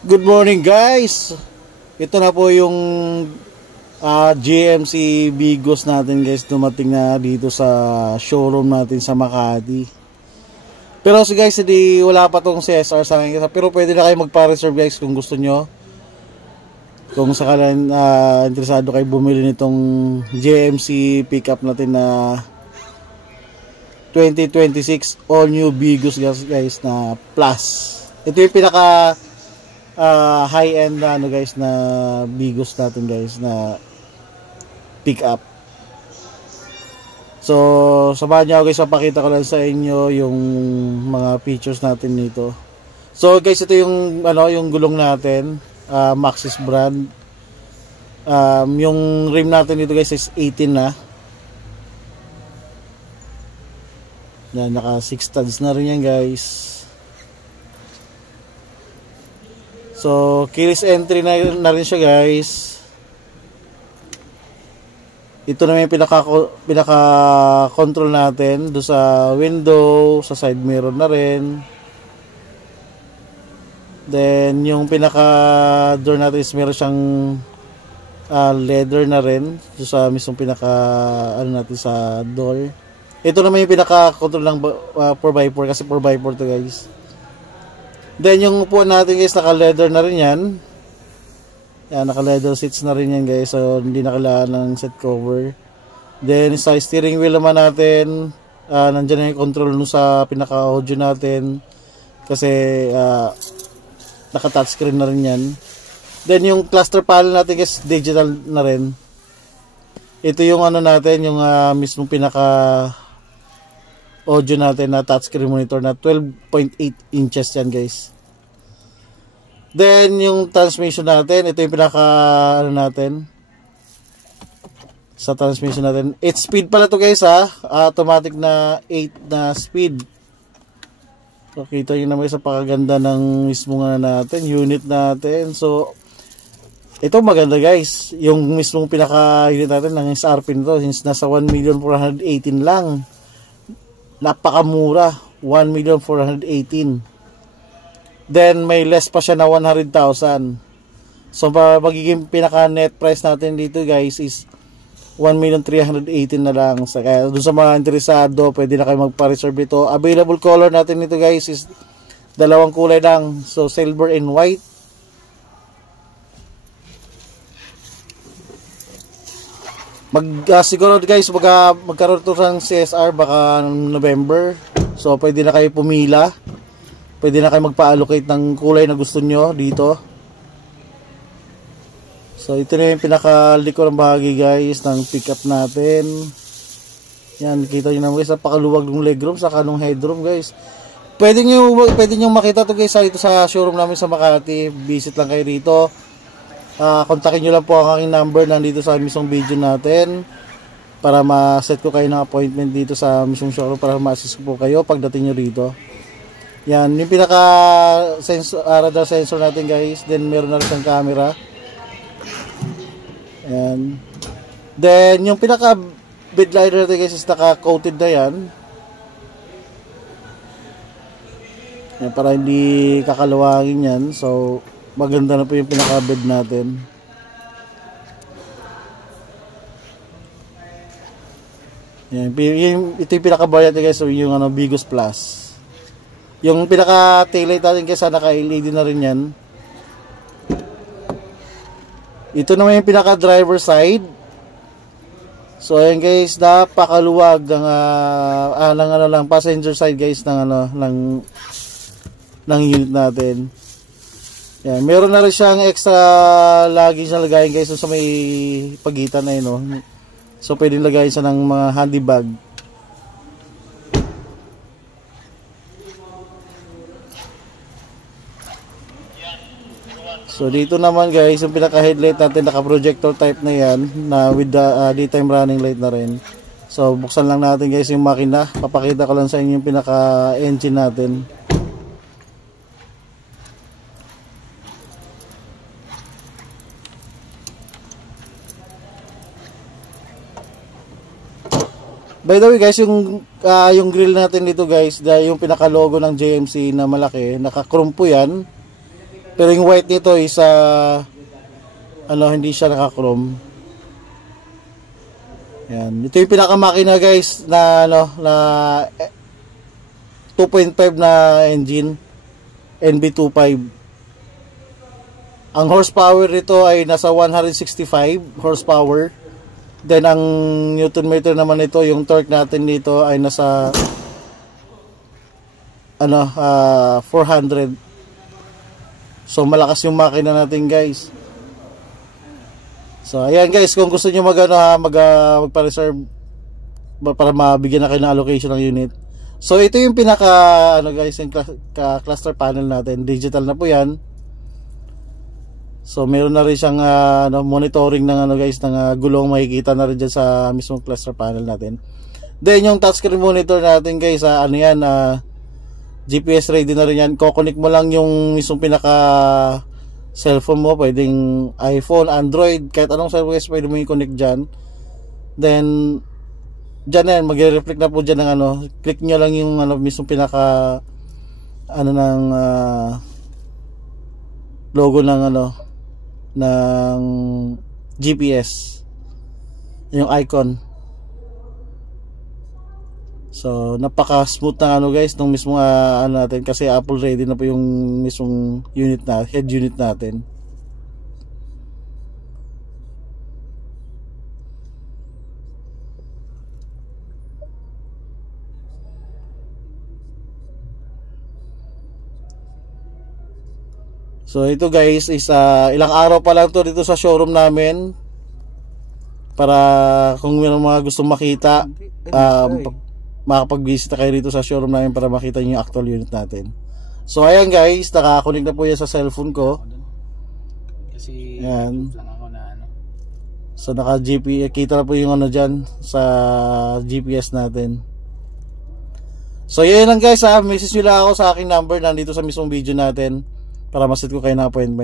Good morning guys. Ito na po yung GMC Bigos natin guys, dumating na dito sa showroom natin sa Makati. Pero so guys, wala pa tong CSR sa akin, pero pwede na kayo magpa-reserve guys kung gusto nyo. Kung sakalan interesado kayo bumili nitong GMC pickup natin na 2026 all new Bigos guys na plus. Ito yung pinaka high end na guys na Bigos natin guys na pick up. So samahan niyo guys, papakita ko lang sa inyo yung mga features natin nito. So guys, ito yung yung gulong natin, Maxxis brand. Yung rim natin dito guys is 18 na. Yan, naka 6 studs na rin yan guys. So, keyless entry na rin siya guys. Ito na yung pinaka-control natin. Doon sa window, sa side mirror na rin. Then, yung pinaka-door natin is meron siyang leather na rin. Doon sa mismong natin sa door. Ito naman yung pinaka-control ng 4x4 kasi 4x4 to guys. Then yung upuan natin guys, naka-leather na rin yan. Yan, naka-leather seats na rin yan guys. So hindi na kailangan ng seat cover. Then sa steering wheel naman natin, nandiyan na yung control no sa pinaka-audio natin. Kasi naka-touchscreen na rin yan. Then yung cluster panel natin guys, digital na rin. Ito yung natin, yung mismong audio natin na touchscreen monitor na 12.8 inches yan guys. Then yung transmission natin, ito yung natin sa transmission natin. 8 speed pala to guys automatic na 8 na speed. So kita nyo naman sa pakaganda ng mismo natin, unit natin. So ito maganda guys, yung mismong unit natin ng SRP nito, since nasa 1,418,000 lang. Napakamura, 1,418,000. Then may less pa siya na 100,000. So magiging pinaka net price natin dito guys is 1,318,000 na lang. So, kaya dun sa mga interesado, pwede na kayo magpa-reserve ito. Available color natin nito guys is dalawang kulay lang. So silver and white. Siguro guys, magkaroon ito ng CSR baka November. So pwede na kayo pumila. Pwede na kayo magpa-allocate ng kulay na gusto nyo dito. So ito na yung pinakalikod ng bahagi guys ng pickup natin. Yan, kita nyo naman guys, napakaluwag ng legroom saka ng headroom guys. Pwede nyo makita ito guys dito sa showroom namin sa Makati. Visit lang kayo rito. Kontakin nyo lang po ang aking number nandito sa mismong video natin para ma-set ko kayo ng appointment dito sa mismong showroom para ma-assist ko po kayo pagdating nyo rito. Yan, yung radar sensor natin guys. Then meron na rin siyang camera. Yan. Then yung bed liner natin guys is naka-coated na yan. Yan, para hindi kakaluwangin yan. So maganda na po yung pinaka-bed natin. Yan, ito yung pinaka-variant guys, so yung Bigos Plus. Yung pinaka-taillight natin guys, naka-LED na rin yan. Ito naman yung pinaka-driver side. So ayan guys, napakaluwag ng passenger side guys ng unit natin. Yan, meron na rin siyang extra luggage na lagayin guys sa may pagitan na yun. So pwedeng lagayin siya ng mga handy bag. So dito naman guys, yung pinaka headlight natin, naka projector type na yan na with the daytime running light na rin. So buksan lang natin guys yung makina. Papakita ko lang sa inyo yung pinaka engine natin. By the way guys, yung grill natin dito guys, yung pinaka logo ng JMC na malaki, naka-chrome po yan. Pero yung white nito is hindi siya naka-chrome. Yan. Ito yung pinakamakina guys na na 2.5 na engine, NB25. Ang horsepower nito ay nasa 165 horsepower. Then ang newton meter naman nito, yung torque natin dito ay nasa 400. So malakas yung makina natin guys. So ayan guys, kung gusto niyo magpa-reserve para mabigyan na kayo ng allocation ng unit. So ito yung pinaka guys, yung cluster panel natin. Digital na po 'yan. So meron na rin siyang monitoring ng guys ng gulong, makikita na rin diyan sa mismong cluster panel natin. Then yung touchscreen monitor natin guys, GPS ready na rin yan. Kukonik mo lang yung mismong pinaka cellphone mo, pwedeng iPhone, Android, kahit anong cellphone guys, pwede mo i-connect dyan. Then dyan na yan, magre-reflect na po dyan ng click nyo lang yung mismong pinaka ng logo ng ng GPS, yung icon. So napaka smooth na guys nung mismong natin, kasi Apple ready na po yung mismong unit na head unit natin. So ito guys is ilang araw pa lang to dito sa showroom namin, para kung mayroong mga gustong makita, makapag-visit kayo rito sa showroom namin para makita niyo yung actual unit natin. So ayan guys, nakakunik na po yan sa cellphone ko. Kasi ayan. Lang ako na So naka GPS, kita na po yung dyan sa GPS natin. So yun lang guys, message nyo lang ako sa aking number nandito sa mismong video natin para maset ko kayo na appointment.